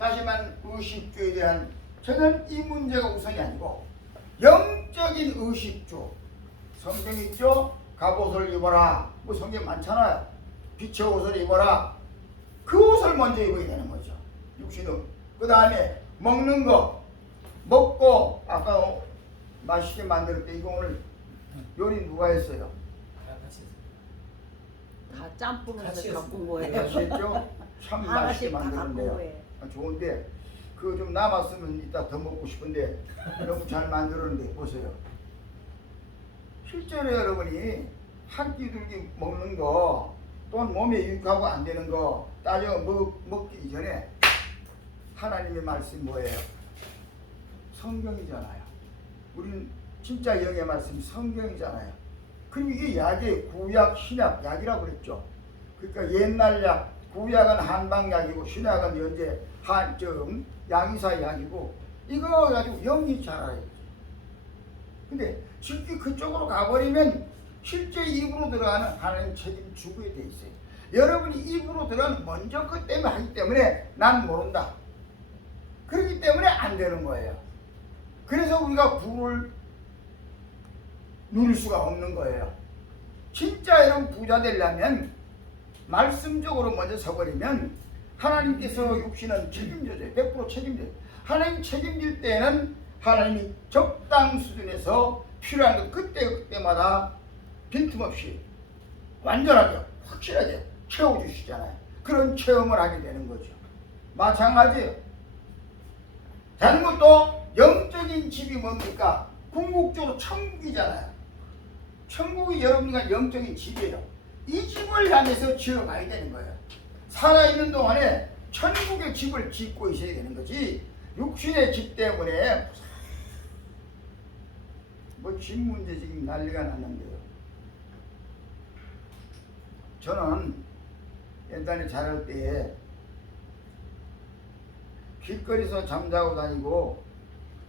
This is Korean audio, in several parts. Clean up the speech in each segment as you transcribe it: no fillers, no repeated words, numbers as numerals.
다시 말하면 의식주에 대한 저는 이 문제가 우선이 아니고 영적인 의식주. 성경 있죠? 갑옷을 입어라. 뭐 성경 많잖아요. 빛의 옷을 입어라. 그 옷을 먼저 입어야 되는 거죠. 육신은. 그 다음에 먹는 거. 먹고 아까 맛있게 만들 때 이거 오늘 요리 누가 했어요? 다 짬뽕을 같이 갖고 온 네, 거예요. 아시죠? 참 맛있게 하나씩 다 갖고 온 만드는데요. 거예요. 좋은데 그 좀 남았으면 이따 더 먹고 싶은데 너무 잘 만들었는데 보세요. 실제로 여러분이 한 끼둘기 먹는 거 또는 몸에 유익하고 안 되는 거 따져 먹기 전에 하나님의 말씀이 뭐예요? 성경이잖아요. 우리는 진짜 영의 말씀이 성경이잖아요. 그럼 이게 약이 구약, 신약, 약이라고 그랬죠. 그러니까 옛날 약, 구약은 한방약이고 신약은 현재 양의사 약이고 이거 가지고 영이 자라요. 근데 실제 그쪽으로 가버리면 실제 입으로 들어가는 하나님 책임 주고에 돼 있어요. 여러분이 입으로 들어가는 먼저 그 때문에 하기 때문에 난 모른다. 그렇기 때문에 안 되는 거예요. 그래서 우리가 부를 누릴 수가 없는 거예요. 진짜 여러분 부자 되려면 말씀적으로 먼저 서버리면 하나님께서 육신은 책임져줘요. 100% 책임져요. 하나님 책임질 때는 하나님이 적당 수준에서 필요한 것 그때마다 빈틈없이 완전하게 확실하게 채워주시잖아요. 그런 체험을 하게 되는 거죠. 마찬가지예요. 다른 것도 영적인 집이 뭡니까? 궁극적으로 천국이잖아요. 천국이 여러분과 영적인 집이에요. 이 집을 향해서 지어가야 되는 거예요. 살아있는 동안에 천국의 집을 짓고 있어야 되는 거지 육신의 집 때문에 뭐 집 문제 지금 난리가 났는데요. 저는 옛날에 자랄 때에 길거리에서 잠자고 다니고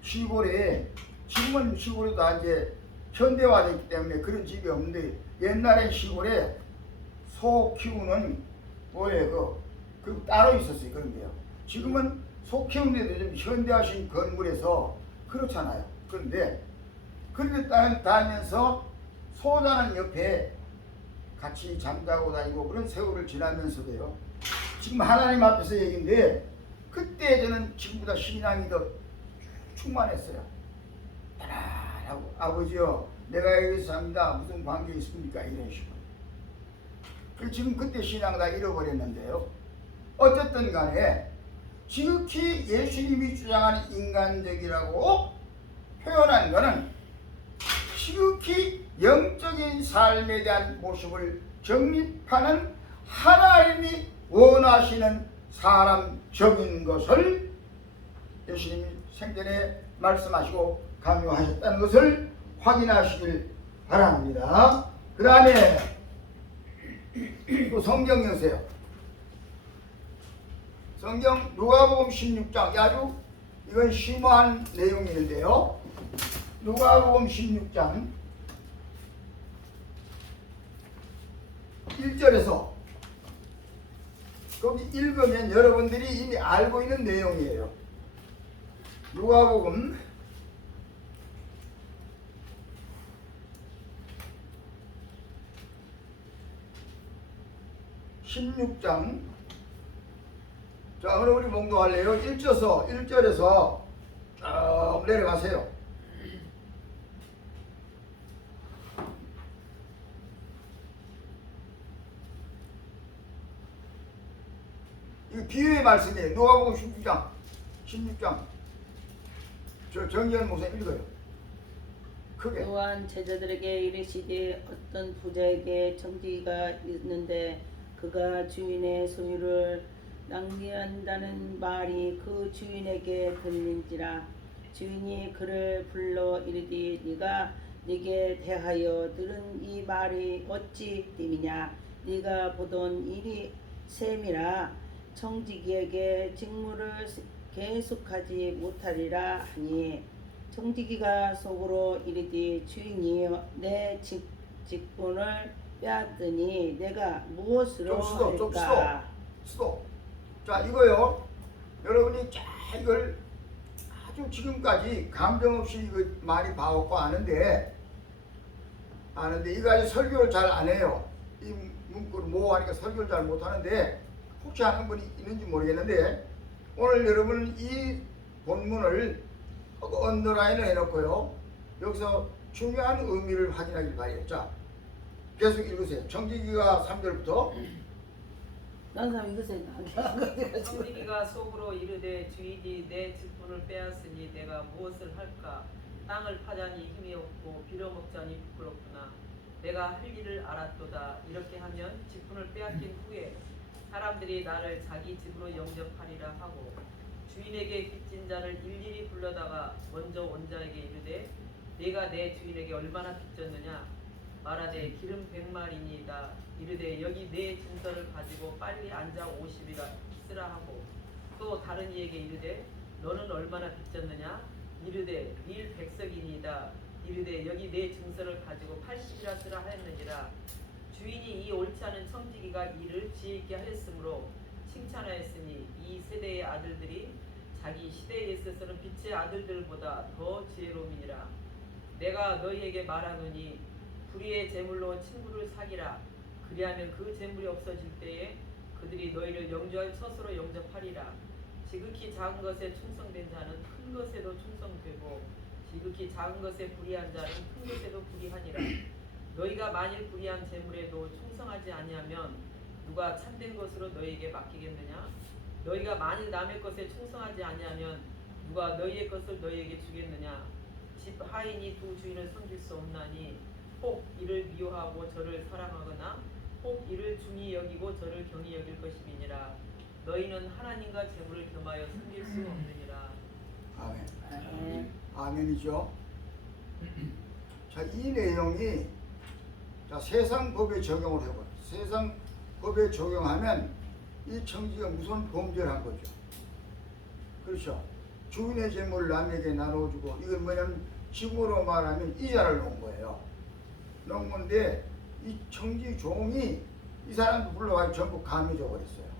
시골에 지금은 시골이 다 이제 현대화됐기 때문에 그런 집이 없는데 옛날엔 시골에 소 키우는 뭐예요 그 따로 있었어요. 그런데요. 지금은 소 키우는 데도 좀 현대화신 건물에서 그렇잖아요. 그런데 다니면서 소자는 옆에 같이 잠자고 다니고 그런 세월을 지나면서도요. 지금 하나님 앞에서 얘기인데 그때 저는 지금보다 신앙이 더 충만했어요. 편안하고 아버지요 내가 여기서 삽니다. 무슨 관계 있습니까? 이런 식으로. 지금 그때 신앙 다 잃어버렸는데요. 어쨌든 간에 지극히 예수님이 주장하는 인간적이라고 표현한 것은 지극히 영적인 삶에 대한 모습을 정립하는 하나님이 원하시는 사람적인 것을 예수님이 생전에 말씀하시고 강요하셨다는 것을 확인하시길 바랍니다. 그 다음에 또 성경 여세요. 성경 누가복음 16장 아주 이건 심오한 내용이 있는데요. 누가복음 16장 1절에서 거기 읽으면 여러분들이 이미 알고 있는 내용이에요. 누가복음 16장 자 그럼 우리 봉독할래요. 1절에서 쭉 내려가세요. 이거 비유의 말씀이에요. 누가복음 16장 저 정리한 목사님 읽어요. 크게. 또한 제자들에게 이르시되 어떤 부자에게 청지기가 있는데 그가 주인의 소유를 낭비한다는 말이 그 주인에게 들린지라. 주인이 그를 불러 이르되 네가 네게 대하여 들은 이 말이 어찌 됨이냐. 네가 보던 일이 셈이라. 청지기에게 직무를 계속하지 못하리라 하니 청지기가 속으로 이르되 주인이 내 직분을 빼앗더니 내가 무엇으로 할까? 스톱. 자 이거요. 여러분이 여러분이 쫙 이걸 아주 지금까지 감정 없이 이거 많이 봐왔고 아는데 이거 가지고 설교를 잘 안 해요. 이 문구를 모호하니까 설교를 잘 못하는데 혹시 아는 분이 있는지 모르겠는데 오늘 여러분은 이 본문을 언더라인을 해놓고요. 여기서 중요한 의미를 확인하길 바래요. 자, 계속 읽으세요. 청지기가 3절부터 난 사람 이것에 청지기가 속으로 이르되 주인이 내 직분을 빼앗으니 내가 무엇을 할까? 땅을 파자니 힘이 없고 빌어먹자니 부끄럽구나. 내가 할 일을 알았도다. 이렇게 하면 직분을 빼앗긴 후에 사람들이 나를 자기 집으로 영접하리라 하고 주인에게 빚진 자를 일일이 불러다가 먼저 온 자에게 이르되 네가 내 주인에게 얼마나 빚졌느냐 말하되 기름 100마리니이다. 이르되 여기 내 증서를 가지고 빨리 앉아 50이라 쓰라 하고 또 다른 이에게 이르되 너는 얼마나 빚졌느냐 이르되 밀 100석이니이다. 이르되 여기 내 증서를 가지고 80이라 쓰라 하였느니라. 주인이 이 옳지 않은 청지기가 이를 지혜있게 하였으므로 칭찬하였으니 이 세대의 아들들이 자기 시대에 있어서는 빛의 아들들보다 더 지혜로움이니라. 내가 너희에게 말하노니 불의의 제물로 친구를 사기라. 그리하면 그 제물이 없어질 때에 그들이 너희를 영주할 처소로 영접하리라. 지극히 작은 것에 충성된 자는 큰 것에도 충성되고 지극히 작은 것에 불의한 자는 큰 것에도 불의하니라. 너희가 만일 불의한 제물에도 충성하지 아니하면 누가 참된 것으로 너희에게 맡기겠느냐? 너희가 만일 남의 것에 충성하지 아니하면 누가 너희의 것을 너희에게 주겠느냐? 집 하인이 두 주인을 섬길 수 없나니 혹 이를 미워하고 저를 사랑하거나 혹 이를 중히 여기고 저를 경히 여길 것임이니라. 너희는 하나님과 재물을 겸하여 섬길 수 없느니라. 아멘. 아멘이죠. 자, 이 내용이 자, 세상 법에 적용을 해봐요. 세상 법에 적용하면 이 청지가 무슨 범죄를 한 거죠. 그렇죠. 주인의 재물을 남에게 나눠주고 이건 뭐냐면 지금으로 말하면 이자를 놓은 거예요. 놓은 건데 이 청지 종이 이 사람도 불러가지고 전부 감해져 버렸어요.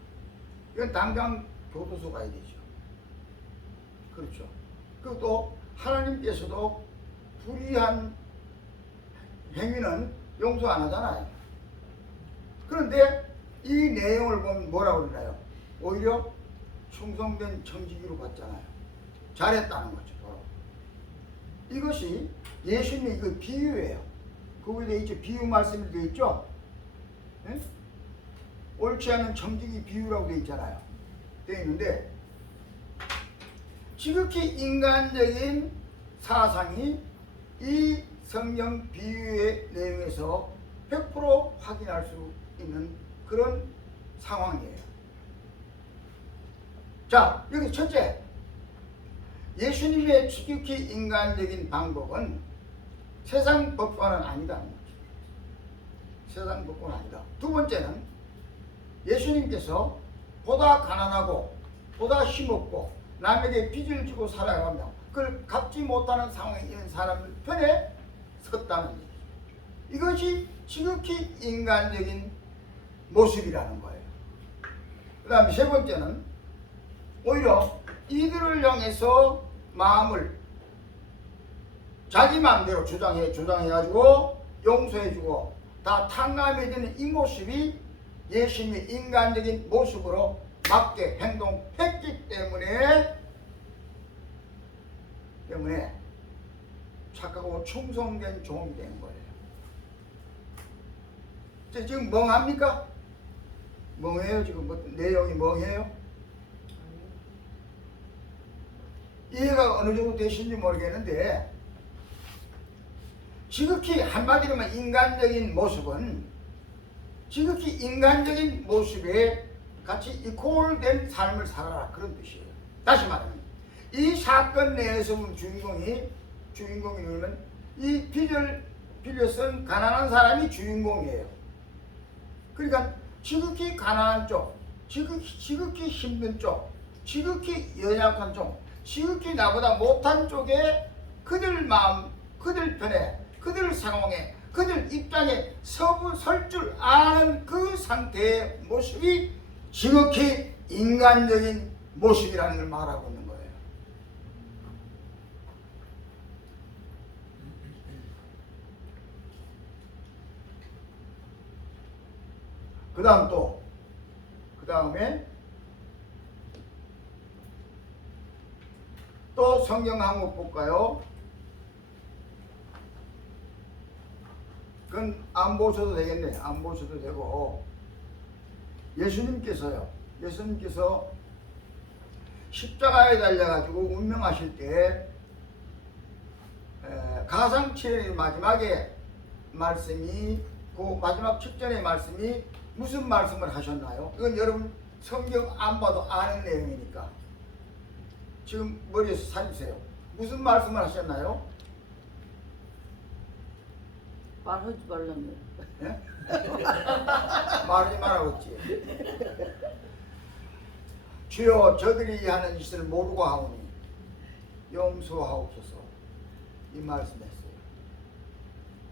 이건 당장 교도소 가야 되죠. 그렇죠. 그리고 또 하나님께서도 불의한 행위는 용서 안 하잖아요. 그런데 이 내용을 보면 뭐라고 그러나요? 오히려 충성된 청지기로 봤잖아요. 잘했다는 거죠. 이것이 예수님의 이거 비유예요. 거기에 되어 있죠. 비유 말씀이 되어 있죠. 네? 옳지 않은 청지기 비유라고 되어 있잖아요. 되어 있는데 지극히 인간적인 사상이 이 성경 비유의 내용에서 100% 확인할 수 있는 그런 상황이에요. 자, 여기 첫째, 예수님의 지극히 인간적인 방법은 세상 법과는 아니다. 세상 법과는 아니다. 두 번째는 예수님께서 보다 가난하고 보다 힘없고 남에게 빚을 지고 살아가며 그걸 갚지 못하는 상황에 있는 사람들 편에 섰다는 얘기죠. 이것이 지극히 인간적인 모습이라는 거예요. 그 다음에 세 번째는 오히려 이들을 향해서 마음을 자기 마음대로 주장해가지고 용서해주고 다 탕감해주는 이 모습이 예수님의 인간적인 모습으로 맞게 행동했기 때문에 착하고 충성된 종이 된 거예요. 지금 멍합니까? 멍해요? 지금 뭐 내용이 멍해요? 이해가 어느 정도 되신지 모르겠는데 지극히 한마디로 말 인간적인 모습은 지극히 인간적인 모습에 같이 이퀄된 삶을 살아라 그런 뜻이에요. 다시 말하면 이 사건 내에서 본 주인공이 누구면 이 빚을 빌려 쓴 가난한 사람이 주인공이에요. 그러니까 지극히 가난한 쪽, 지극히 힘든 쪽, 지극히 연약한 쪽, 지극히 나보다 못한 쪽에 그들 마음, 그들 편에, 그들 상황에, 그들 입장에 설 줄 아는 그 상태의 모습이 지극히 인간적인 모습이라는 걸 말하고 있는 거예요. 그 다음에 또 성경 한국 볼까요? 그건 안 보셔도 되겠네. 안 보셔도 되고, 예수님께서 십자가에 달려가지고 운명하실 때 가상칠의 마지막에 말씀이, 그 마지막 직전의 말씀이 무슨 말씀을 하셨나요? 이건 여러분 성경 안 봐도 아는 내용이니까 지금 머리에서 살리세요. 무슨 말씀을 하셨나요? 말하지 말라며. 예? 말하지 말라고 했지. 주여 저들이 하는 짓을 모르고 하오니 용서하옵소서, 이 말씀했어요.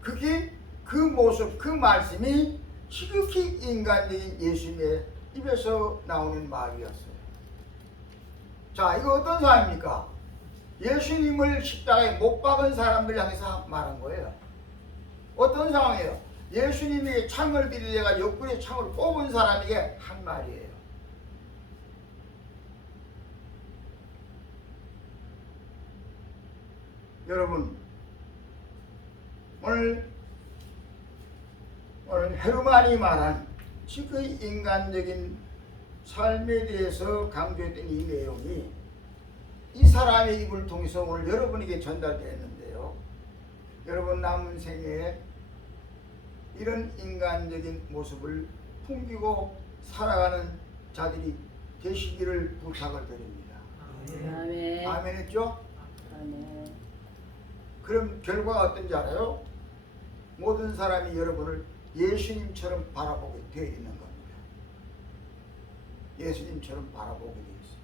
그게 그 모습, 그 말씀이 지극히 인간적인 예수님의 입에서 나오는 말이었어요. 자, 이거 어떤 사람입니까? 예수님을 십자가에 못 박은 사람들 향해서 말한 거예요. 어떤 상황이에요? 예수님에게 창을 들이대가 옆구리에 창을 꼽은 사람에게 한 말이에요. 여러분, 오늘 헤르만이 말한 지극히 인간적인 삶에 대해서 강조했던 이 내용이 이 사람의 입을 통해서 오늘 여러분에게 전달되었는데요. 여러분 남은 생에 이런 인간적인 모습을 풍기고 살아가는 자들이 되시기를 부탁을 드립니다. 아멘. 아멘 했죠? 아멘. 그럼 결과가 어떤지 알아요? 모든 사람이 여러분을 예수님처럼 바라보게 되어 있는 겁니다. 예수님처럼 바라보게 되어 있어요.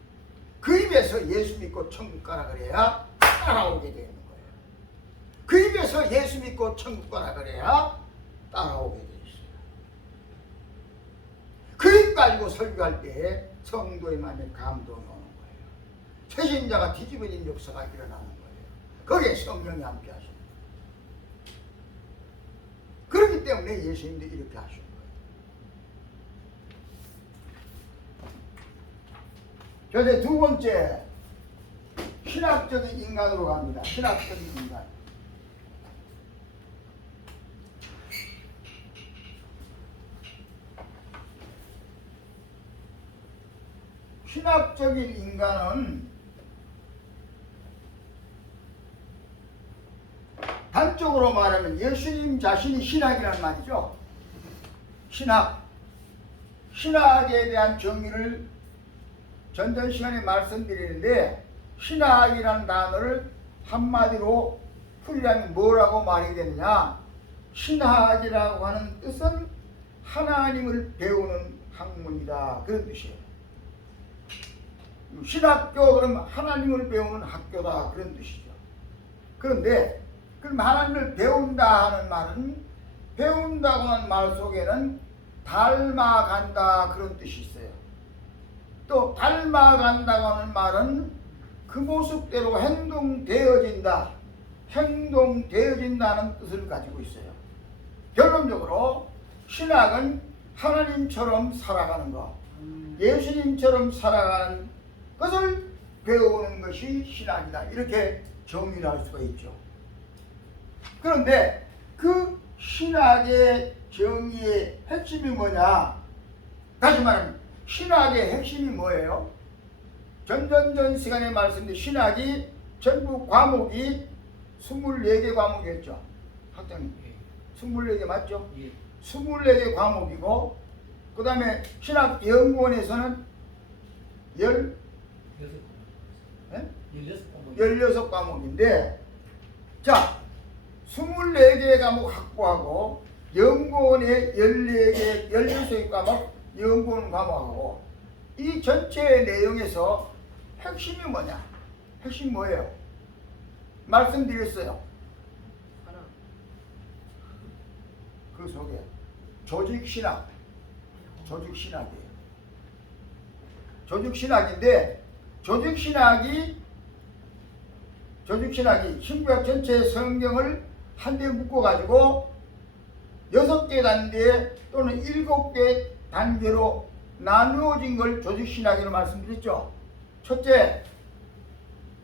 그 입에서 예수 믿고 천국 가라 그래야 따라오게 되는 거예요. 그 입에서 예수 믿고 천국 가라 그래야 따라오게 되어 있어요. 그 입 가지고 설교할 때 성도의 마음에 감동이 오는 거예요. 새신자가 뒤집어진 역사가 일어나는 거예요. 거기에 성령이 함께 하십니다. 그렇기 때문에 예수님도 이렇게 하신 거예요. 자, 이제 두 번째, 신학적인 인간으로 갑니다. 신학적인 인간. 신학적인 인간은 단적으로 말하면 예수님 자신이 신학이란 말이죠. 신학에 대한 정의를 전전 시간에 말씀드리는데, 신학이라는 단어를 한마디로 풀이하면 뭐라고 말이 되느냐? 신학이라고 하는 뜻은 하나님을 배우는 학문이다, 그런 뜻이에요. 신학교 그러면 하나님을 배우는 학교다, 그런 뜻이죠. 그런데 그럼 하나님을 배운다 하는 말은, 배운다고 하는 말 속에는 닮아간다 그런 뜻이 있어요. 또 닮아간다고 하는 말은 그 모습대로 행동되어진다는 뜻을 가지고 있어요. 결론적으로 신학은 하나님처럼 살아가는 것, 예수님처럼 살아가는 것을 배우는 것이 신학이다, 이렇게 정의를 할 수가 있죠. 그런데 그 신학의 정의의 핵심이 뭐냐? 다시 말하면 신학의 핵심이 뭐예요? 전전 시간에 말씀드린 신학이 전부 과목이 24개 과목이었죠. 학장님, 24개 맞죠? 24개 과목이고, 그 다음에 신학연구원에서는 16과목인데, 자, 24개 과목 확보하고 연구원에 14개, 16개 과목 연구원 과목하고, 이 전체 내용에서 핵심이 뭐냐? 핵심 뭐예요? 말씀드렸어요. 그 속에 조직신학이에요. 조직신학인데, 조직신학이 신구약 전체 성경을 한데 묶어가지고 6개 단계 또는 7개 단계로 나누어진 걸 조직신학이라고 말씀드렸죠. 첫째,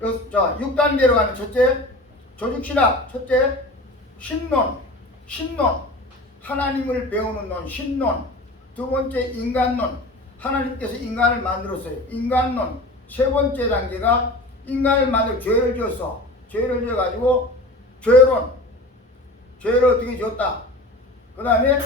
6단계로 가면 첫째, 조직신학, 첫째, 신론, 하나님을 배우는 논, 신론. 두 번째, 인간론, 하나님께서 인간을 만들었어요. 인간론. 세 번째 단계가 인간을 만들어 죄를 지었어. 죄를 지어가지고 죄론, 죄를 어떻게 지었다. 그 다음에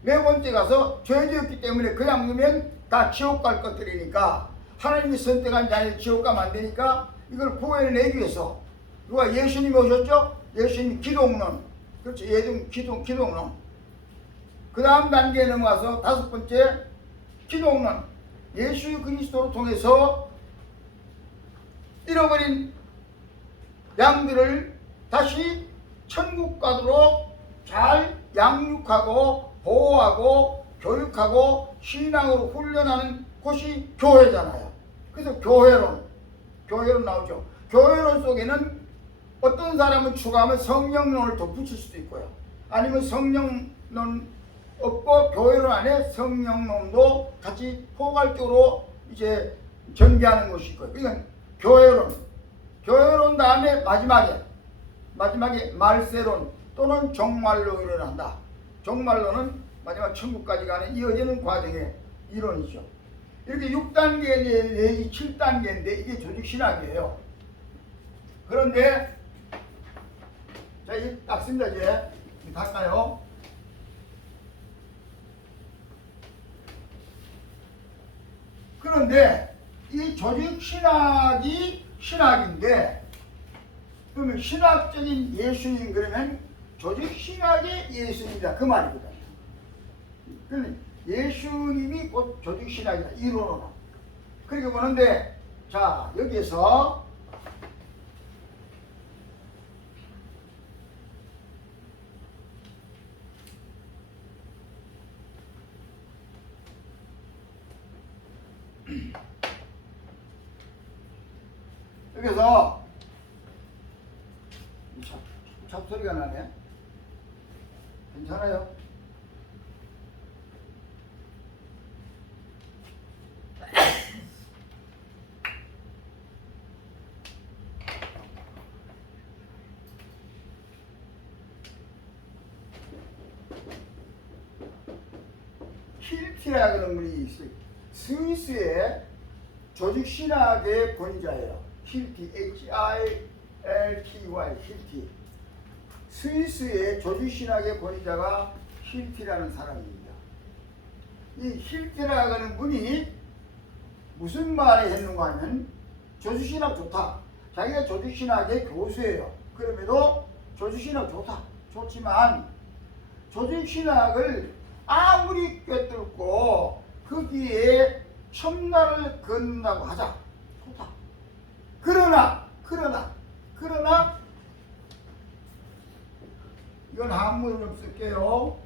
네 번째 가서 죄 지었기 때문에 그냥 두면 다 지옥 갈 것들이니까 하나님이 선택한 자를 지옥 가면 안 되니까 이걸 구해내기 위해서 누가 예수님이 오셨죠? 예수님 기독론, 그렇죠? 기독론. 그 다음 단계에 넘어가서 다섯 번째 기독론, 예수 그리스도를 통해서 잃어버린 양들을 다시 천국 가도록 잘 양육하고 보호하고 교육하고 신앙으로 훈련하는 곳이 교회잖아요. 그래서 교회론 나오죠. 교회론 속에는 어떤 사람은 추가하면 성령론을 덧붙일 수도 있고요. 아니면 성령론 없고 교회론 안에 성령론도 같이 포괄적으로 이제 전개하는 것이 있고요. 그러니까 교회론 다음에 마지막에 말세론 또는 종말론을 한다. 종말론은 마지막 천국까지 가는 이어지는 과정의 이론이죠. 이렇게 6단계 내지 7단계인데 이게 조직신학이에요. 그런데 자, 이제 딱 씁니다. 이제 갈까요? 그런데 이 조직신학이 신학인데 그러면 신학적인 예수님 그러면 조직신학의 예수님이다 그 말이거든요. 그러면 예수님이 곧 조직신학이다 이론으로 그렇게 보는데 자 여기에서 여기서 잡소리가 나네. 괜찮아요? 힐티라 그런 분이 있어요. 스위스의 조직신학의 권위자예요. 힐티, H-I-L-T-Y, 힐티. 스위스의 조직신학의 권위자가 힐티라는 사람입니다. 이 힐티라고 하는 분이 무슨 말을 했는가 하면 조직신학 좋다. 자기가 조직신학의 교수예요. 그럼에도 조직신학 좋다. 좋지만 조직신학을 아무리 꿰뚫고 거기에 첨단을 걷는다고 하자. 좋다. 그러나 이건 한문을 좀 쓸게요.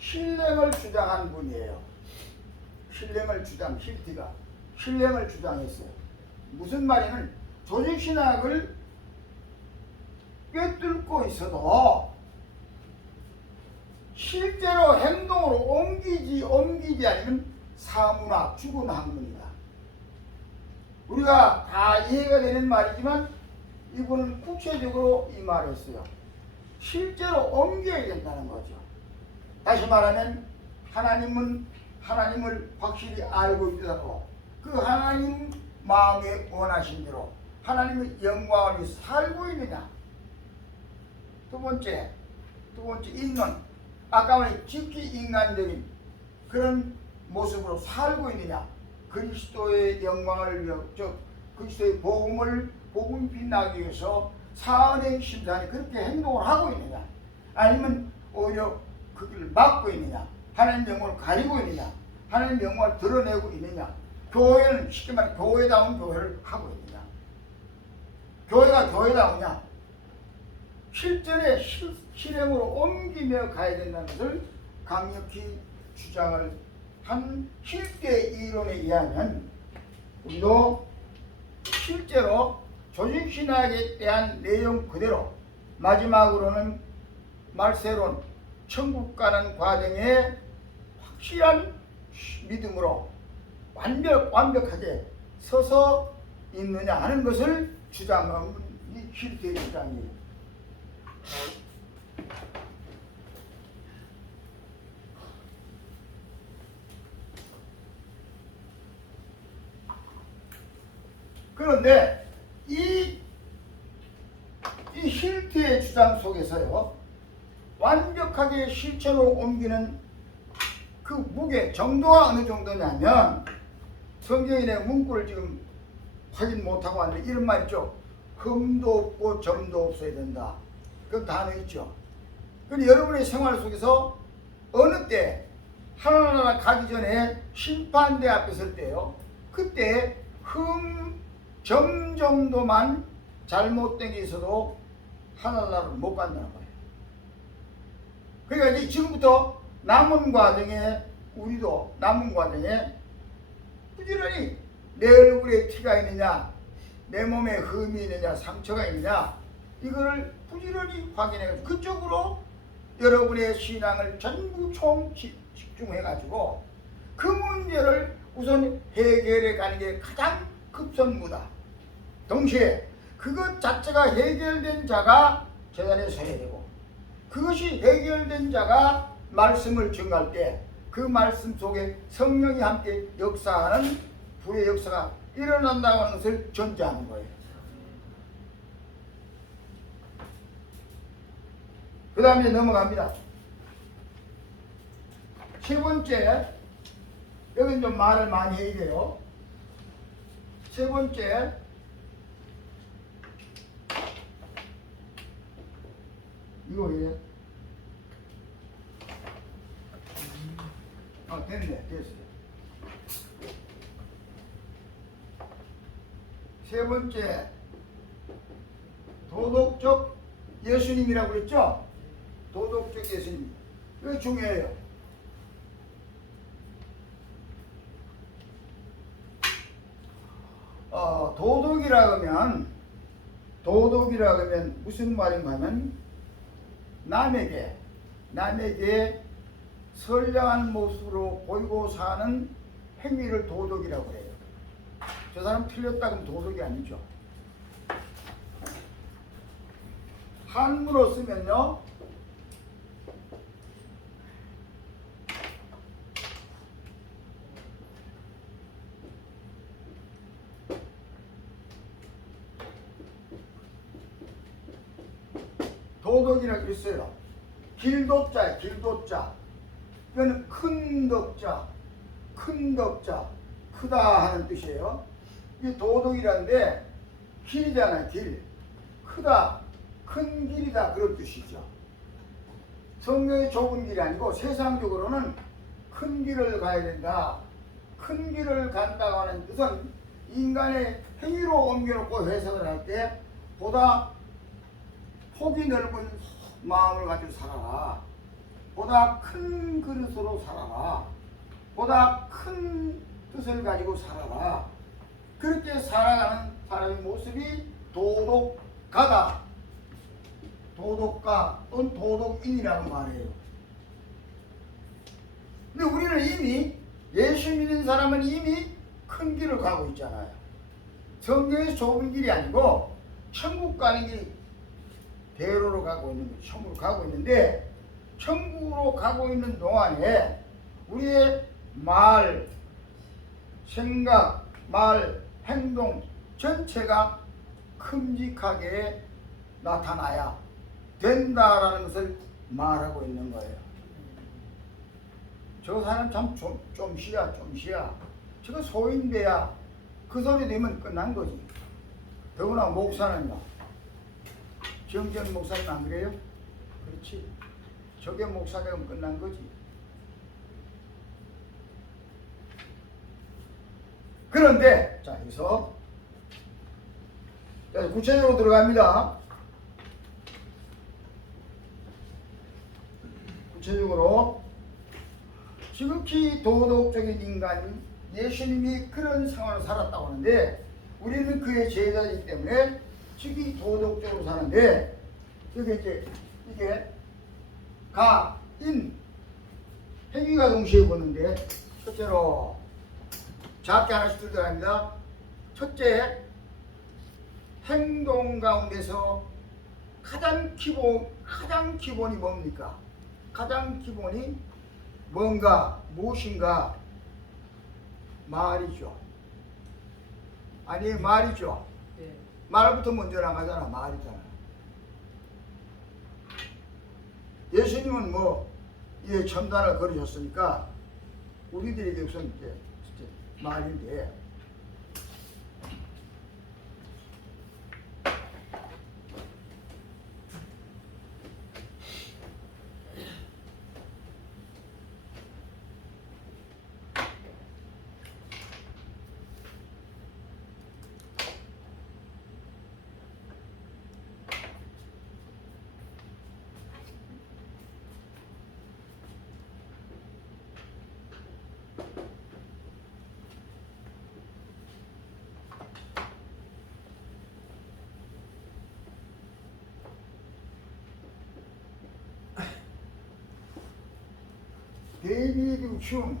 신령을 주장한 분이에요. 힐티가 신령을 주장했어요. 무슨 말이냐면 조직신학을 꿰뚫고 있어도 실제로 행동으로 옮기지 않으면 사문학, 죽은 학문이다. 우리가 다 이해가 되는 말이지만 이분은 구체적으로 이 말을 했어요. 실제로 옮겨야 된다는 거죠. 다시 말하면 하나님을 확실히 알고 있다고 그 하나님 마음에 원하신 대로 하나님의 영광을 위해 살고 있느냐. 두 번째 인론. 아까 말한 깊이 인간적인 그런 모습으로 살고 있느냐. 그리스도의 영광을 위해 그리스도의 복음이 빛나기 위해서 사은행 심사에 그렇게 행동을 하고 있느냐. 아니면 오히려 그 길을 막고 있느냐. 하나님 영광을 가리고 있느냐. 하나님 영광을 드러내고 있느냐. 교회는 쉽게 말해 교회다운 교회를 하고 있느냐. 교회가 교회다우냐? 실전에 실행으로 옮기며 가야 된다는 것을 강력히 주장을 한 실대 이론에 의하면 우리도 실제로 조직신학에 대한 내용 그대로 마지막으로는 말세론 천국 가는 과정에 확실한 믿음으로 완벽하게 서서 있느냐 하는 것을 주장하는 이 실대의 주장이에요. 그런데 이 힐트의 주장 속에서요, 완벽하게 실천으로 옮기는 그 무게 정도가 어느 정도냐면, 성경에 내 문구를 지금 확인 못하고 왔는데 이런 말 있죠. 흠도 없고 점도 없어야 된다. 그 단어 있죠. 근데 여러분의 생활 속에서 어느 때 하나나라 가기 전에 심판대 앞에 설 때요, 그때 점 정도만 잘못된 게 있어도 하나나라를 못 간다는 거예요. 그러니까 이제 지금부터 남은 과정에, 우리도 남은 과정에 부지런히 내 얼굴에 티가 있느냐, 내 몸에 흠이 있느냐, 상처가 있느냐, 이거를 부지런히 확인해가지고 그쪽으로 여러분의 신앙을 전부 집중해가지고 그 문제를 우선 해결해 가는 게 가장 급선무다. 동시에 그것 자체가 해결된 자가 제자리에 서야 되고, 그것이 해결된 자가 말씀을 증거할 때 그 말씀 속에 성령이 함께 역사하는 불의 역사가 일어난다고 하는 것을 전제하는 거예요. 그 다음에 넘어갑니다. 세 번째, 여기는 좀 말을 많이 해야 돼요. 세 번째, 이거 왜? 됐네, 됐어요. 세 번째, 도덕적 예수님이라고 그랬죠? 도덕적 예수님. 이거 중요해요. 도덕이라 하면 무슨 말인가 하면 남에게 선량한 모습으로 보이고 사는 행위를 도덕이라고 해요. 저 사람 틀렸다 그러면 도덕이 아니죠. 한문으로 쓰면요, 도덕이라고 있어요. 길도자야, 길도자. 이거는 큰 덕자, 크다 하는 뜻이에요. 이 도덕이라는데 길이잖아요, 길. 크다, 큰 길이다, 그런 뜻이죠. 성경의 좁은 길이 아니고 세상적으로는 큰 길을 가야 된다. 큰 길을 간다고 하는 뜻은 인간의 행위로 옮겨놓고 해석을 할 때 보다 폭이 넓은 마음을 가지고 살아라. 보다 큰 그릇으로 살아라. 보다 큰 뜻을 가지고 살아라. 그렇게 살아가는 사람의 모습이 도덕가다. 도덕가 또는 도덕인이라고 말해요. 근데 우리는 이미 예수 믿는 사람은 이미 큰 길을 가고 있잖아요. 성경의 좁은 길이 아니고 천국 가는 길이 대로로 가고 있는 거예요. 천국으로 가고 있는데, 천국으로 가고 있는 동안에 우리의 말, 생각, 행동 전체가 큼직하게 나타나야 된다라는 것을 말하고 있는 거예요. 저 사람 참 좀 쉬야. 저거 소인배야. 그 소리 되면 끝난 거지. 더구나 목사는요. 정전 목사님 안 그래요? 그렇지. 저게 목사 되면 끝난 거지. 그런데 자, 여기서 자, 구체적으로 들어갑니다. 구체적으로 지극히 도덕적인 인간이 예수님이 그런 생활을 살았다고 하는데 우리는 그의 제자이기 때문에 지극히 도덕적으로 사는데 여기 이게 가, 인, 행위가 동시에 보는데 첫째로 작게 하나씩 들어갑니다. 첫째, 행동 가운데서 가장 기본이 뭡니까? 가장 기본이 뭔가 무엇인가 말이죠. 아니 말이죠. 네. 말부터 먼저 나가잖아. 말이잖아. 예수님은 뭐 이 첨단을 걸으셨으니까 우리들에게 우선 이제 말인데 데이비드 흉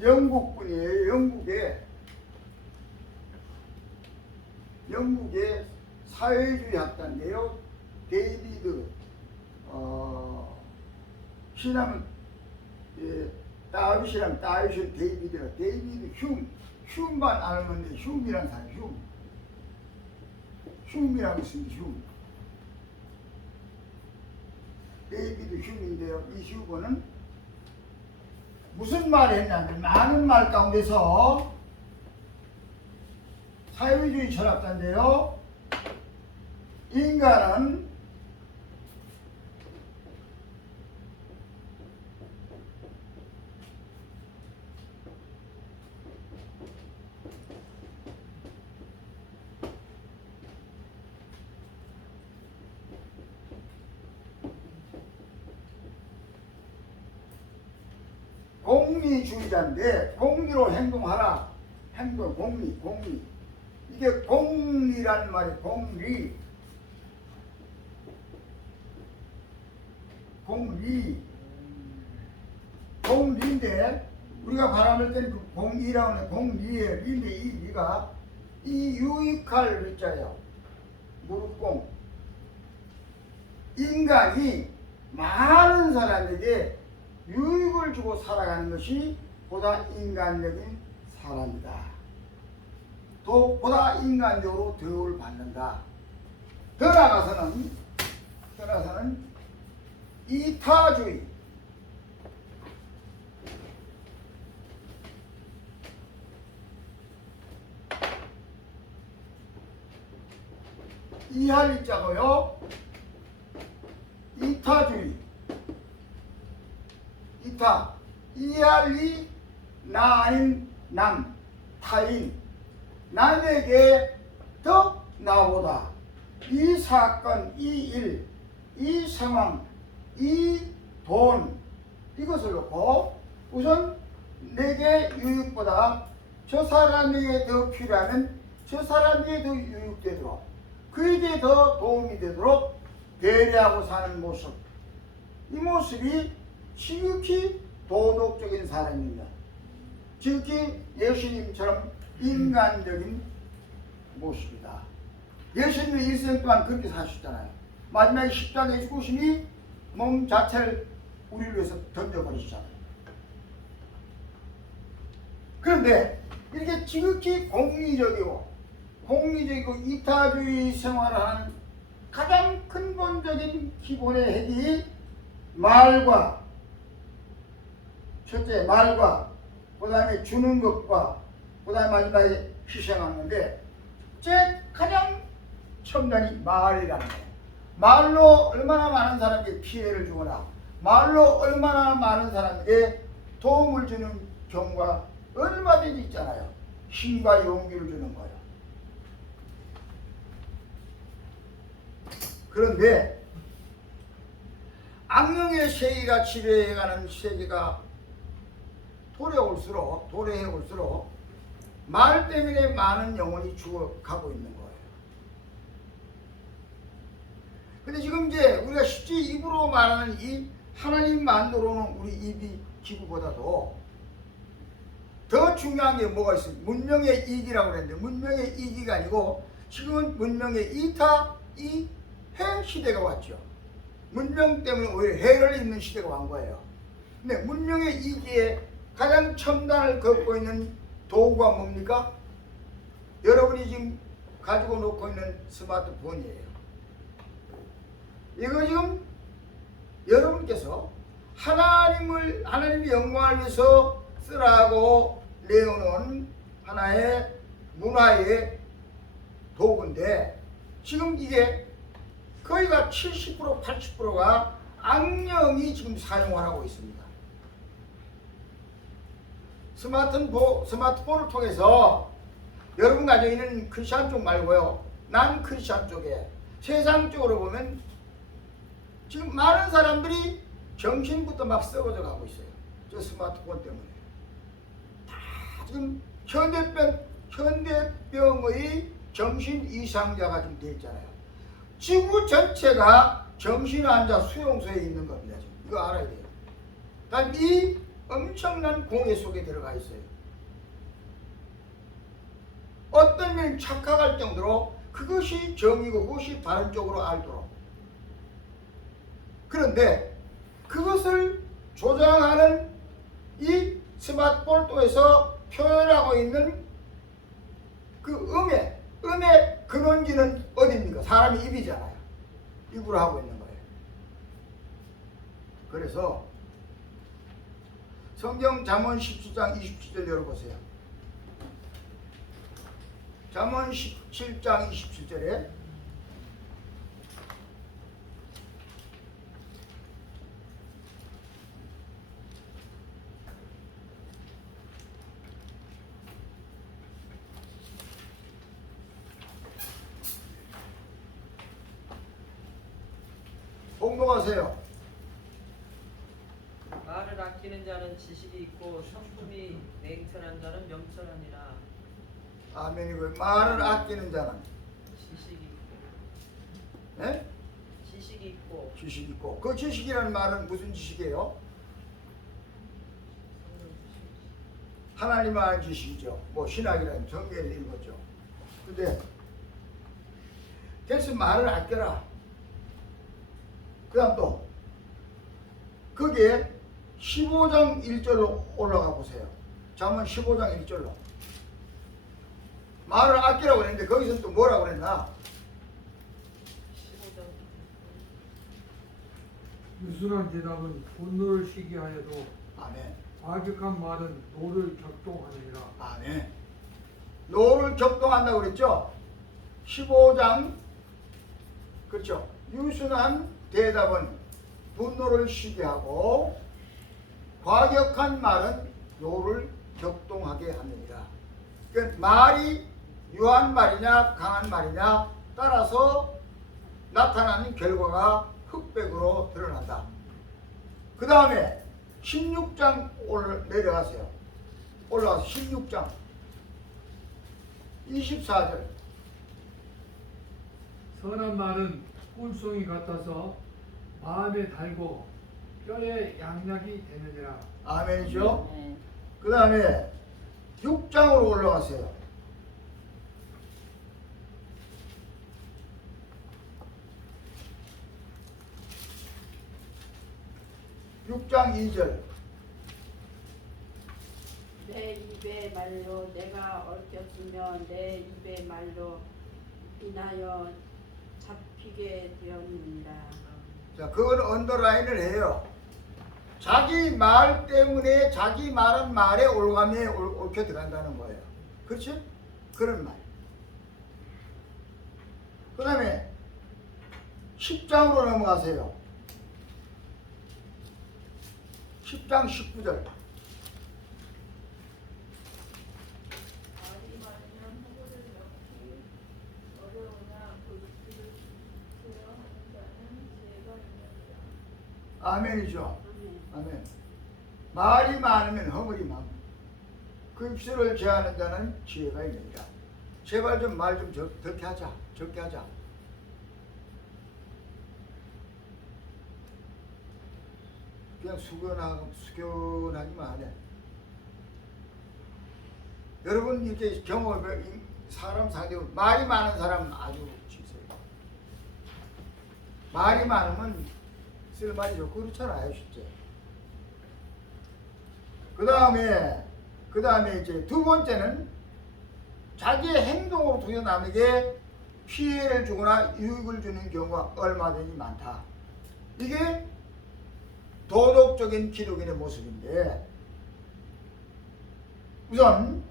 영국분이에요. 영국의 사회주의 학자인데요. 데이비드 신하면 다윗이랑 다윗은 데이비드 흉만 알면 돼. 흉이라는 사람 흉이라고 있습니다. 데이비드 흉인데요. 이 휴거는 무슨 말을 했냐면 많은 말 가운데서 사회주의 철학자인데요. 인간은 공리주의자인데 공리로 행동하라. 공리. 이게 공리라는 말이에요. 공리인데 우리가 바라볼 때는 그 공리라고 하는 공리예요. 리인데 이 리가 이 유익할 리자예요. 무릎공. 인간이 많은 사람에게 유익을 주고 살아가는 것이 보다 인간적인 사람이다. 또 보다 인간적으로 대우를 받는다. 더 나아가서는 이타주의. 이할 이자고요. 이타주의. 이할이 나 아닌 남, 타인, 남에게 더 나보다 이 사건, 이 일, 이 상황, 이 돈 이것을 놓고 우선 내게 유익보다 저 사람에게 더 필요하면 저 사람에게 더 유익되도록 그에게 더 도움이 되도록 배려하고 사는 모습, 이 모습이 지극히 도덕적인 사람입니다. 지극히 예수님처럼 인간적인 모습이다. 예수님의 일생 동안 그렇게 사셨잖아요. 마지막에 십자가에 죽으심이 몸 자체를 우리를 위해서 던져버리셨잖아요. 그런데 이렇게 지극히 공리적이고 이타주의 생활을 하는 가장 근본적인 기본의 핵이 첫째 말과 그 다음에 주는 것과 그 다음에 마지막에 희생하는데 제 가장 첨단이 말이라는 거예요. 말로 얼마나 많은 사람에게 피해를 주거나 말로 얼마나 많은 사람에게 도움을 주는 경우가 얼마든지 있잖아요. 힘과 용기를 주는 거예요. 그런데 악령의 세계가 지배해가는 세계가 도래해올수록 말 때문에 많은 영혼이 죽어가고 있는 거예요. 근데 지금 이제 우리가 실제 입으로 말하는 이 하나님만으로는 우리 입이 기구보다도 더 중요한 게 뭐가 있어요? 문명의 이기라고 그랬는데 문명의 이기가 아니고 지금은 문명의 이해 시대가 왔죠. 문명 때문에 오히려 해를 입는 시대가 온 거예요. 근데 문명의 이기에 가장 첨단을 걷고 있는 도구가 뭡니까? 여러분이 지금 가지고 놓고 있는 스마트폰이에요. 이거 지금 여러분께서 하나님의 영광을 위해서 쓰라고 내어놓은 하나의 문화의 도구인데 지금 이게 거의가 70% 80%가 악령이 지금 사용을 하고 있습니다. 스마트폰을 통해서 여러분 가지고 있는 크리스찬 쪽 말고요. 난 크리스찬 쪽에 세상적으로 보면 지금 많은 사람들이 정신부터 막 썩어져 가고 있어요. 저 스마트폰 때문에. 다 지금 현대병의 정신 이상자가 지금 되어 있잖아요. 지구 전체가 정신환자 수용소에 있는 겁니다. 지금. 이거 알아야 돼요. 단 이 엄청난 공해 속에 들어가 있어요. 어떤 면은 착각할 정도로 그것이 정이고 그것이 바른 쪽으로 알도록. 그런데 그것을 조장하는 이 스마트폰을 통해서 표현하고 있는 그 음의 근원지는 어디입니까? 사람의 입이잖아요. 입으로 하고 있는 거예요. 그래서 성경 잠언 17장 27절 열어보세요. 잠언 17장 27절에 공독하세요. 말을 아끼는 자는 지식이 있고 성품이 냉철한 자는 명철하니라. 아멘이고요. 말을 아끼는 자는 지식이 있고 네? 지식이 있고 지식이 있고 그 지식이라는 말은 무슨 지식이에요? 하나님을 아는 지식이죠. 뭐 신학이라는 정계를 읽었죠. 근데 그래서 말을 아껴라. 그 다음 또 거기에 15장 1절로 올라가 보세요. 잠언 15장 1절로 말을 아끼라고 그랬는데 거기서 또 뭐라고 그랬나? 15장 유순한 대답은 분노를 시기 하여도 아멘. 과격한 말은 노를 격동하느니라. 아멘. 노를 격동한다고 그랬죠? 15장 그렇죠. 유순한 대답은 분노를 시게 하고 과격한 말은 노를 격동하게 하느니라. 그러니까 말이 유한 말이냐 강한 말이냐 따라서 나타나는 결과가 흑백으로 드러난다. 그 다음에 16장 내려가세요. 올라가서 16장 24절. 선한 말은 꿀송이 같아서 마음에 달고 뼈에 양약이 되느니라. 아멘이죠. 네. 그 다음에 6장으로 올라가세요. 6장 2절. 내 입의 말로 내가 얽혔으며 내 입의 말로 인하여 잡히게 되었느니라. 자, 그건 언더라인을 해요. 자기 말 때문에 자기 말은 말에 올감에 얽혀 들어간다는 거예요. 그렇지? 그런 말. 그 다음에 10장으로 넘어가세요. 10장 19절. 말이 많으면 허물을 넣기 어려우나 그 길을 아멘이죠. 아멘. 아멘. 말이 많으면 허물이 많고 그 입술을 제하는 자는 지혜가 있느니라. 제발 좀 말 좀 적게 하자. 적게 하자. 그냥 숙연하기만 해. 여러분 이렇게 경험을 사람 상대로 말이 많은 사람은 아주 지세요. 말이 많으면 쓸 말이 좋고 그렇잖아요, 실제. 그 다음에 이제 두 번째는 자기의 행동으로 통해 남에게 피해를 주거나 유익을 주는 경우가 얼마든지 많다. 이게 도덕적인 기독인의 모습인데, 우선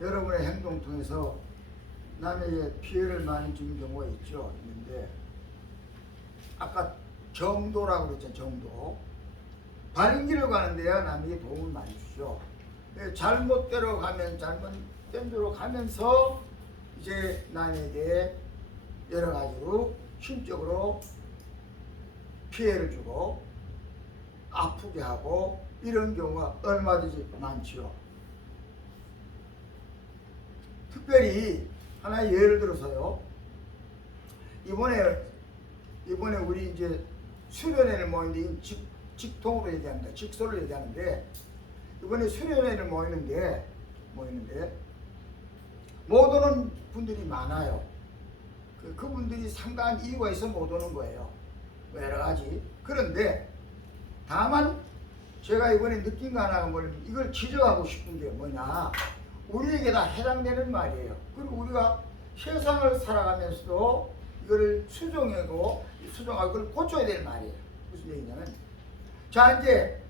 여러분의 행동 통해서 남에게 피해를 많이 주는 경우가 있는데, 아까 정도라고 그랬잖아요. 정도. 바른 길을 가는데야 남에게 도움을 많이 주죠. 잘못대로 가면 잘못된 대로 가면서 이제 남에게 여러 가지로 심적으로 피해를 주고 아프게 하고 이런 경우가 얼마든지 많지요. 특별히 하나의 예를 들어서요. 이번에 우리 이제 수련회를 모이는데 직통으로 얘기합니다. 직소로 얘기하는데 이번에 수련회를 모이는데 못 오는 분들이 많아요. 그분들이 상당한 이유가 있어 못 오는 거예요. 여러 가지. 그런데 다만 제가 이번에 느낀 거 하나가 뭐냐면 이걸 지적하고 싶은 게 뭐냐. 우리에게 다 해당되는 말이에요. 그리고 우리가 세상을 살아가면서도 이거를 수정하고 그걸 고쳐야 될 말이에요. 무슨 얘기냐면, 자, 이제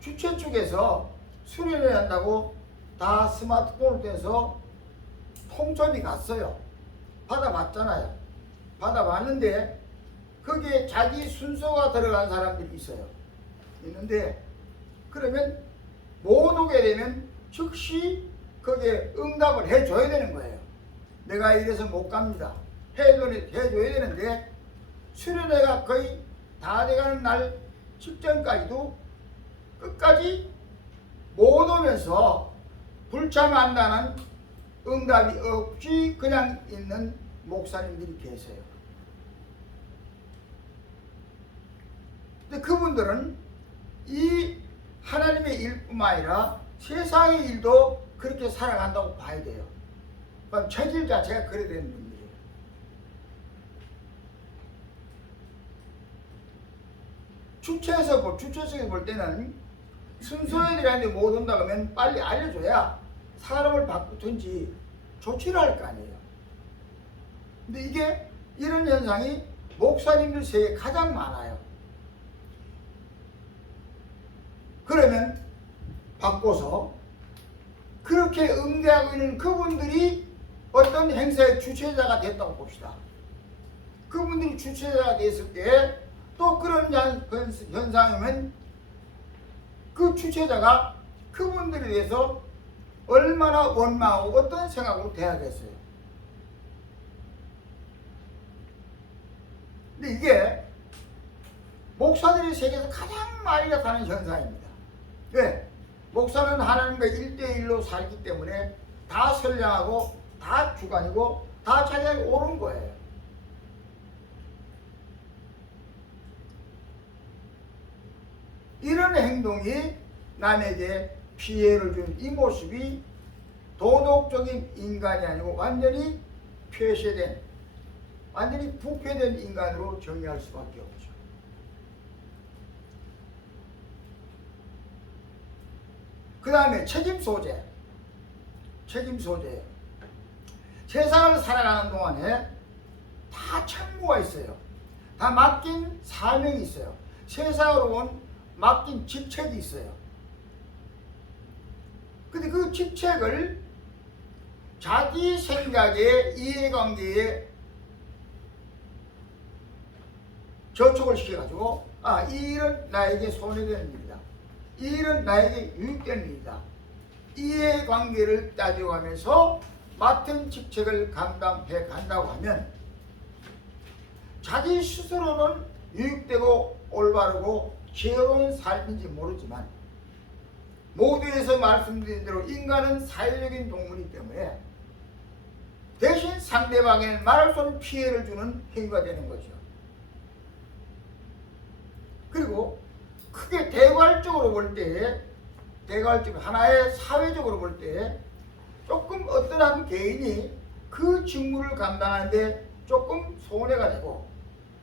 주최 측에서 수련회 한다고 다 스마트폰을 떼서 통첩이 갔어요. 받아봤잖아요. 받아봤는데 거기에 자기 순서가 들어간 사람들이 있는데 그러면 못 오게 되면 즉시 거기에 응답을 해줘야 되는 거예요. 내가 이래서 못 갑니다. 해줘야 되는데 수련회가 거의 다 돼가는 날 직전까지도 끝까지 못 오면서 불참한다는 응답이 없이 그냥 있는 목사님들이 계세요. 근데 그분들은 이 하나님의 일뿐만 아니라 세상의 일도 그렇게 살아간다고 봐야 돼요. 그럼 체질 자체가 그래야 되는 분들이에요. 주최에서 볼 때는 순서에 대한데 못 온다 그러면 빨리 알려줘야 사람을 바꾸든지 조치를 할 거 아니에요. 근데 이런 현상이 목사님들 세계에 가장 많아요. 그러면 바꿔서 그렇게 응대하고 있는 그분들이 어떤 행사의 주최자가 됐다고 봅시다. 그분들이 주최자가 됐을 때 또 그런 현상이면 그 주최자가 그분들에 대해서 얼마나 원망하고 어떤 생각으로 대하겠어요. 근데 이게 목사들의 세계에서 가장 많이 나타나는 현상입니다. 왜? 목사는 하나님과 1대1로 살기 때문에 다 선량하고 다 주관이고 다 자기가 옳은 거예요. 이런 행동이 남에게 피해를 준 이 모습이 도덕적인 인간이 아니고 완전히 폐쇄된, 완전히 부패된 인간으로 정의할 수밖에 없죠. 그 다음에 책임 소재. 세상을 살아가는 동안에 다 책무가 있어요. 다 맡긴 사명이 있어요. 세상으로 온 맡긴 직책이 있어요. 근데 그 직책을 자기 생각에 이해관계에 저촉을 시켜가지고 이 일은 나에게 손해되는 일이다. 이 일은 나에게 유익되는 일이다. 이해관계를 따져가면서 맡은 직책을 감당해 간다고 하면 자기 스스로는 유익되고 올바르고 지혜로운 삶인지 모르지만 모두에서 말씀드린 대로 인간은 사회적인 동물이기 때문에 대신 상대방에는 말할 수 없는 피해를 주는 행위가 되는 거죠. 그리고 크게 대괄적으로 볼 때에 하나의 사회적으로 볼 때에 조금 어떤 한 개인이 그 직무를 감당하는데 조금 손해가 되고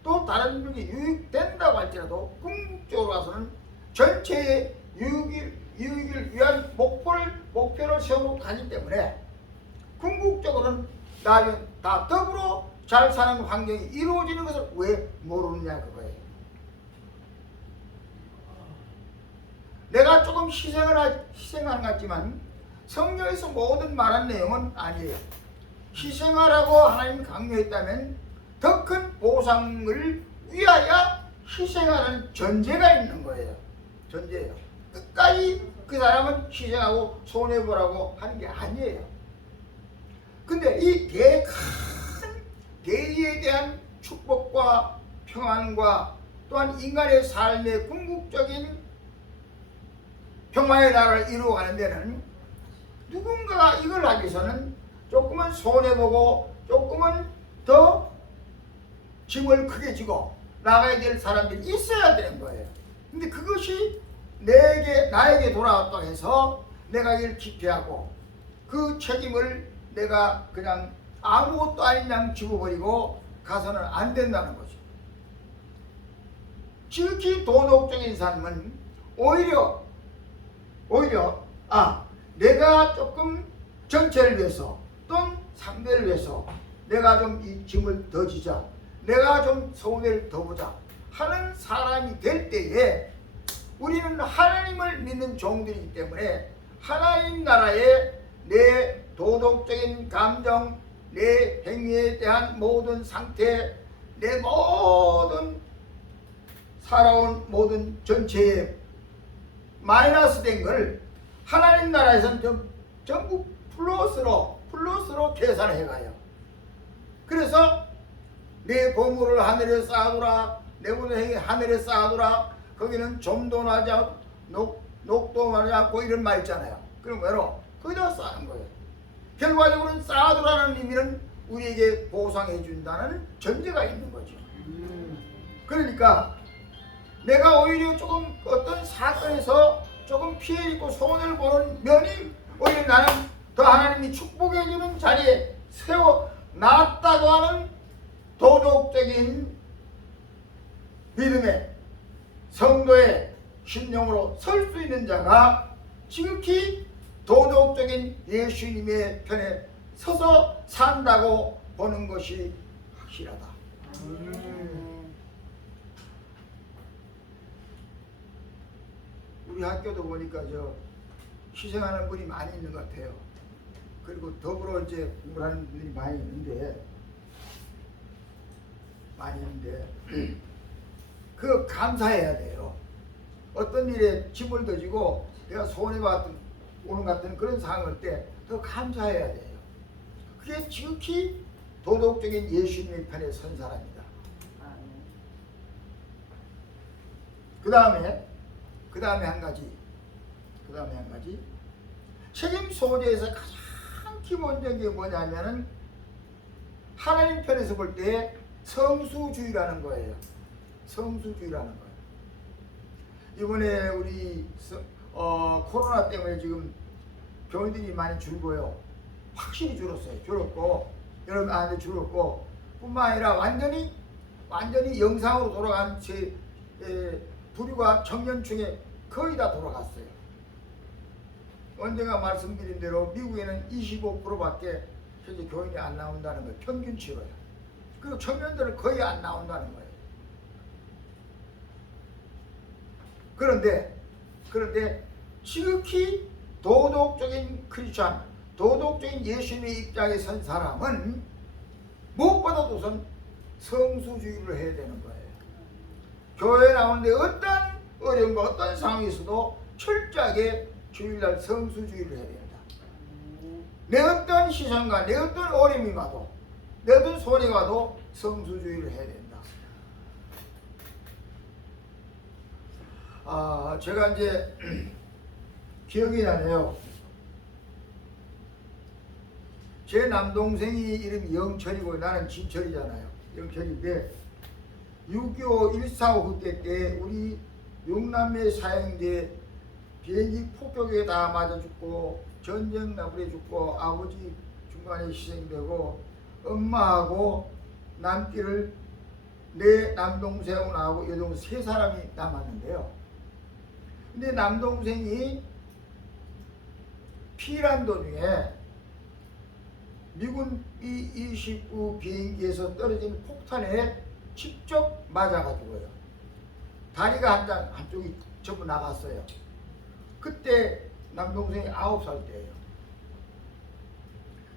또 다른 분이 유익된다고 할지라도 궁극적으로 봐서는 전체의 유익을 위한 목표를 세우고 가기 때문에 궁극적으로는 나중에 다 더불어 잘 사는 환경이 이루어지는 것을 왜 모르느냐 그거예요. 내가 조금 희생하는 것 같지만 성경에서 모든 말한 내용은 아니에요. 희생하라고 하나님이 강요했다면 더 큰 보상을 위하여 희생하는 전제가 있는 거예요. 전제예요. 끝까지 그 사람은 희생하고 손해보라고 하는 게 아니에요. 근데 이 큰 대의에 대한 축복과 평안과 또한 인간의 삶의 궁극적인 평화의 나라를 이루어가는 데는 누군가가 이걸 하기 위해서는 조금은 손해보고 조금은 더 짐을 크게 지고 나가야 될 사람들이 있어야 되는 거예요. 근데 그것이 나에게 돌아왔다고 해서 내가 이를 기피하고 그 책임을 내가 그냥 아무것도 아닌 양 집어버리고 가서는 안 된다는 거죠. 지극히 도덕적인 삶은 오히려 내가 조금 전체를 위해서 또는 상대를 위해서 내가 좀 이 짐을 더 지자, 내가 좀 손해를 더 보자 하는 사람이 될 때에 우리는 하나님을 믿는 종들이기 때문에 하나님 나라에 내 도덕적인 감정, 내 행위에 대한 모든 상태, 내 모든 살아온 모든 전체에 마이너스 된 걸 하나님 나라에서는 전부 플러스로 계산해 가요. 그래서 내 보물을 하늘에 쌓아두라, 내 모든 행위 하늘에 쌓아두라, 거기는 점도 나지 않고 녹도 나지 않고 이런 말 있잖아요. 그럼 왜로? 거기다 쌓는 거예요. 결과적으로는 쌓아두라는 의미는 우리에게 보상해 준다는 전제가 있는 거죠. 그러니까 내가 오히려 조금 어떤 사건에서 조금 피해 입고 손해를 보는 면이 오히려 나는 더 하나님이 축복해 주는 자리에 세워 놨다고 하는 도덕적인 믿음의 성도의 신령으로 설 수 있는 자가 지극히 도덕적인 예수님의 편에 서서 산다고 보는 것이 확실하다. 우리 학교도 보니까 희생하는 분이 많이 있는 것 같아요. 그리고 더불어 이제 공부를 하는 분들이 많이 있는데 그 감사해야 돼요. 어떤 일에 짐을 더 지고 내가 손해받은 오는 같은 그런 상황일 때 더 감사해야 돼요. 그게 지극히 도덕적인 예수님의 편에 선 사람이다. 그 다음에 한 가지 책임 소재에서 가장 기본적인 게 뭐냐면은 하나님 편에서 볼 때 성수주의라는 거예요. 성수주의라는 거예요. 이번에 우리 코로나 때문에 지금 병원들이 많이 줄고요. 확실히 줄었어요. 줄었고 뿐만 아니라 완전히 영상으로 돌아간 부류가 청년층에 거의 다 돌아갔어요. 언젠가 말씀드린 대로 미국에는 25%밖에 현재 교인이 안 나온다는 거예요. 평균치로요. 그리고 청년들은 거의 안 나온다는 거예요. 그런데 지극히 도덕적인 크리스찬, 도덕적인 예수님의 입장에 선 사람은 무엇보다도 우선 성수주의를 해야 되는 거예요. 교회에 나오는데 어떤 어려움과 어떤 상황이 있어도 철저하게 주일날 성수주의를 해야 된다. 아멘. 내 어떤 시선과 내 어떤 어려움이 와도 내 어떤 소리가 와도 성수주의를 해야 된다. 제가 이제 기억이 나네요. 제 남동생이 이름이 영철이고 나는 진철이잖아요. 영철인데 6.25 1.45 그때 때 우리 6남매 사형제 비행기 폭격에 다 맞아 죽고 전쟁 나불에 죽고 아버지 중간에 희생되고 엄마하고 남길을 내 남동생하고 나하고 여동생 세 사람이 남았는데요. 근데 남동생이 피난 도중에 미군 B-29 비행기에서 떨어진 폭탄에 직접 맞아가지고요. 다리가 한쪽이 전부 나갔어요. 그때 남동생이 9살 때예요.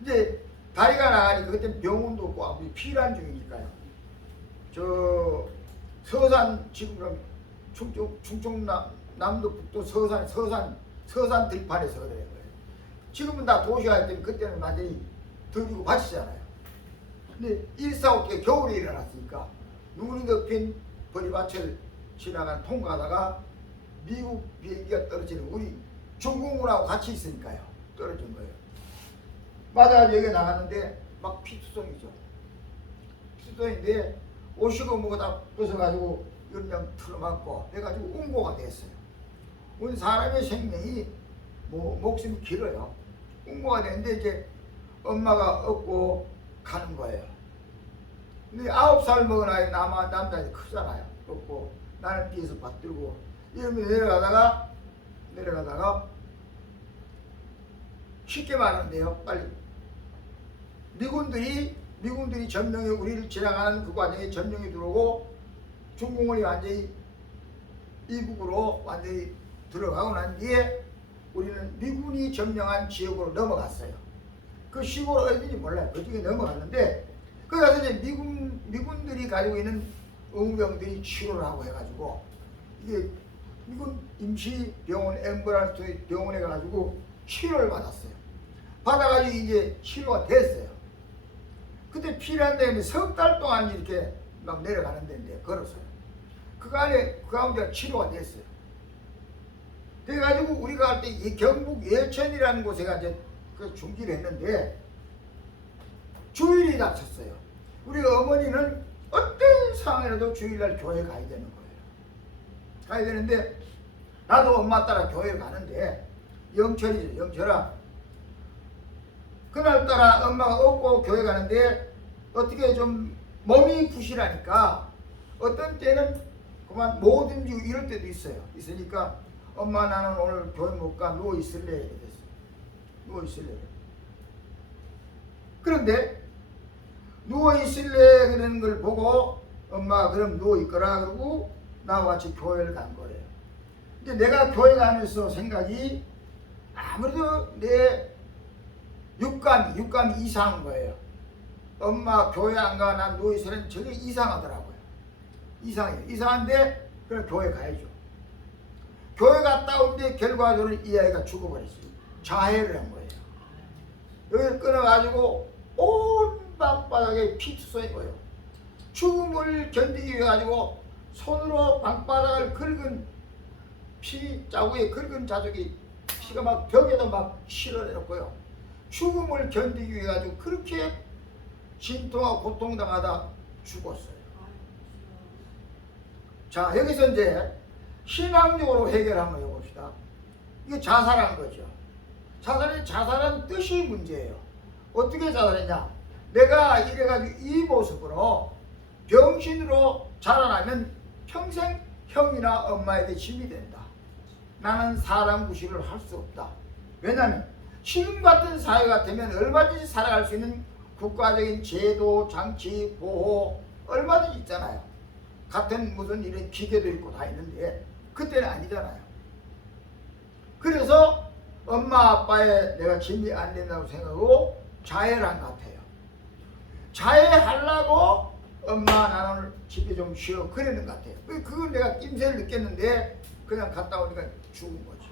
이제 다리가 나가니까 그때 병원도 없고 아무리 피난 중이니까요. 저 서산 지금 그럼 충청남도 북도 서산 들판에서 그래요. 지금은 다 도시화 때문에 그때는 완전히 들리고 바치잖아요. 근데 1.45 때 겨울에 일어났으니까 눈이 덮인 버리밭을 지나간 통과하다가 미국 비행기가 떨어지는 우리 중공군하고 같이 있으니까요. 떨어진 거예요. 맞아 여기 나갔는데 막 피투성이죠. 피투성인데 옷이고 뭐고 다 벗어가지고 그냥 틀어맞고 해가지고 운고가 됐어요. 우리 사람의 생명이 목숨이 길어요. 운고가 됐는데 이제 엄마가 업고 가는 거예요. 근데 9살 먹은 아이 남자이 크잖아요. 업고 나는 뒤에서 받들고 이러면 내려가다가 쉽게 말하는데요. 빨리 미군들이 점령에 우리를 지나가는 그 과정에 점령이 들어오고 중공군이 완전히 이국으로 완전히 들어가고 난 뒤에 우리는 미군이 점령한 지역으로 넘어갔어요. 그 시골 어딘지 몰라요. 그쪽에 넘어갔는데 거기 가서 이제 미군들이 가지고 있는 의무병들이 치료를 하고 해가지고 이게 미군 임시병원 엠브란스 병원에 가가지고 치료를 받았어요. 받아가지고 이제 치료가 됐어요. 그때 필요한 다음에 석 달 동안 이렇게 막 내려가는 데인데 걸었어요. 그 가운데 치료가 됐어요. 그래가지고 우리가 할 때 이 경북 예천이라는 곳에 이제 그 중지를 했는데 주일이 닥쳤어요. 우리 어머니는 어떤 상황이라도 주일날 교회 가야 되는 거예요. 가야 되는데 나도 엄마 따라 교회 가는데 영철이죠. 영철아. 그날따라 엄마가 업고 교회 가는데 어떻게 좀 몸이 부실하니까 어떤 때는 그만 못 움직이고 이럴 때도 있어요. 있으니까 엄마 나는 오늘 교회 못 가 누워 있을래 이랬어요. 누워 있을래. 그런데 누워 있을래 그러는 걸 보고 엄마가 그럼 누워 있거라 그러고 나와 같이 교회를 간 거예요. 근데 내가 교회 가면서 생각이 아무래도 내 육감이 이상한 거예요. 엄마 교회 안 가 난 누워 있으면 저게 이상하더라고요. 이상해요. 이상한데 그럼 교회 가야죠. 교회 갔다 오는데 결과적으로 이 아이가 죽어버렸어요. 자해를 한 거예요. 여기를 끊어가지고 온 방바닥에 피투성이 거예요. 죽음을 견디기 위해 가지고 손으로 방바닥을 긁은 피 자국에 긁은 자국이 피가 막 벽에도 막 실어내놓고요. 죽음을 견디기 위해 가지고 그렇게 진통하고 고통당하다 죽었어요. 자 여기서 이제 신앙적으로 해결 한번 해봅시다. 이게 자살한 거죠. 자살은 뜻이 문제예요. 어떻게 자살했냐? 내가 이래가지고 이 모습으로 병신으로 자라나면 평생 형이나 엄마에게 짐이 된다. 나는 사람 구실을 할 수 없다. 왜냐하면 지금 같은 사회 같으면 얼마든지 살아갈 수 있는 국가적인 제도, 장치, 보호 얼마든지 있잖아요. 같은 무슨 이런 기계도 있고 다 있는데 그때는 아니잖아요. 그래서 엄마 아빠의 내가 짐이 안 된다고 생각하고 자해를 한 것 같아요. 자해하려고 엄마 나는 집에 좀 쉬어 그러는 것 같아요. 그걸 내가 낌새를 느꼈는데 그냥 갔다 오니까 죽은 거죠.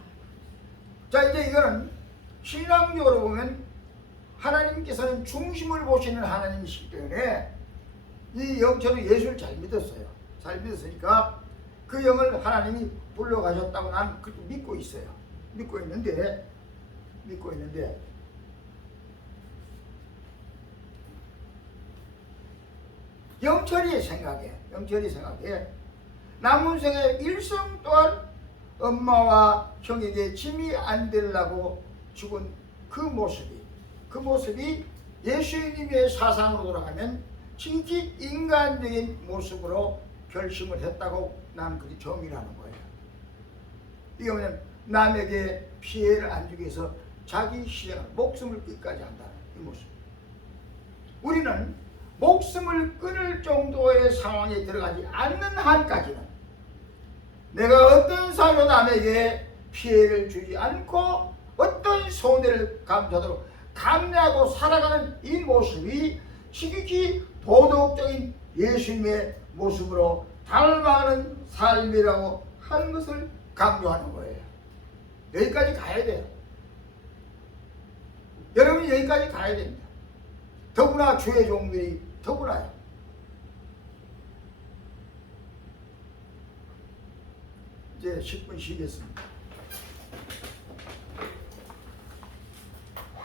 자, 이제 이거는 신앙적으로 보면 하나님께서는 중심을 보시는 하나님이시기 때문에 이 영처럼 예수를 잘 믿었어요. 잘 믿었으니까 그 영을 하나님이 불러가셨다고 난 그렇게 믿고 있어요. 믿고 있는데 영철이 생각해 남은 생의 일생 또한 엄마와 형에게 짐이 안 되려고 죽은 그 모습이 예수님의 사상으로 돌아가면 지극히 인간적인 모습으로 결심을 했다고 나는 그렇게 정의하는 거예요. 이게 뭐냐면 남에게 피해를 안 주기 위해서 자기 희생을 목숨을 끝까지 한다는 이 모습. 우리는 목숨을 끊을 정도의 상황에 들어가지 않는 한까지는 내가 어떤 사로 남에게 피해를 주지 않고 어떤 손해를 감수하도록 감내하고 살아가는 이 모습이 지극히 도덕적인 예수님의 모습으로 닮아가는 삶이라고 하는 것을 강조하는 거예요. 여기까지 가야 돼요. 여러분이 여기까지 가야 됩니다. 더구나 주의 종들이 더구나요. 이제 10분 쉬겠습니다.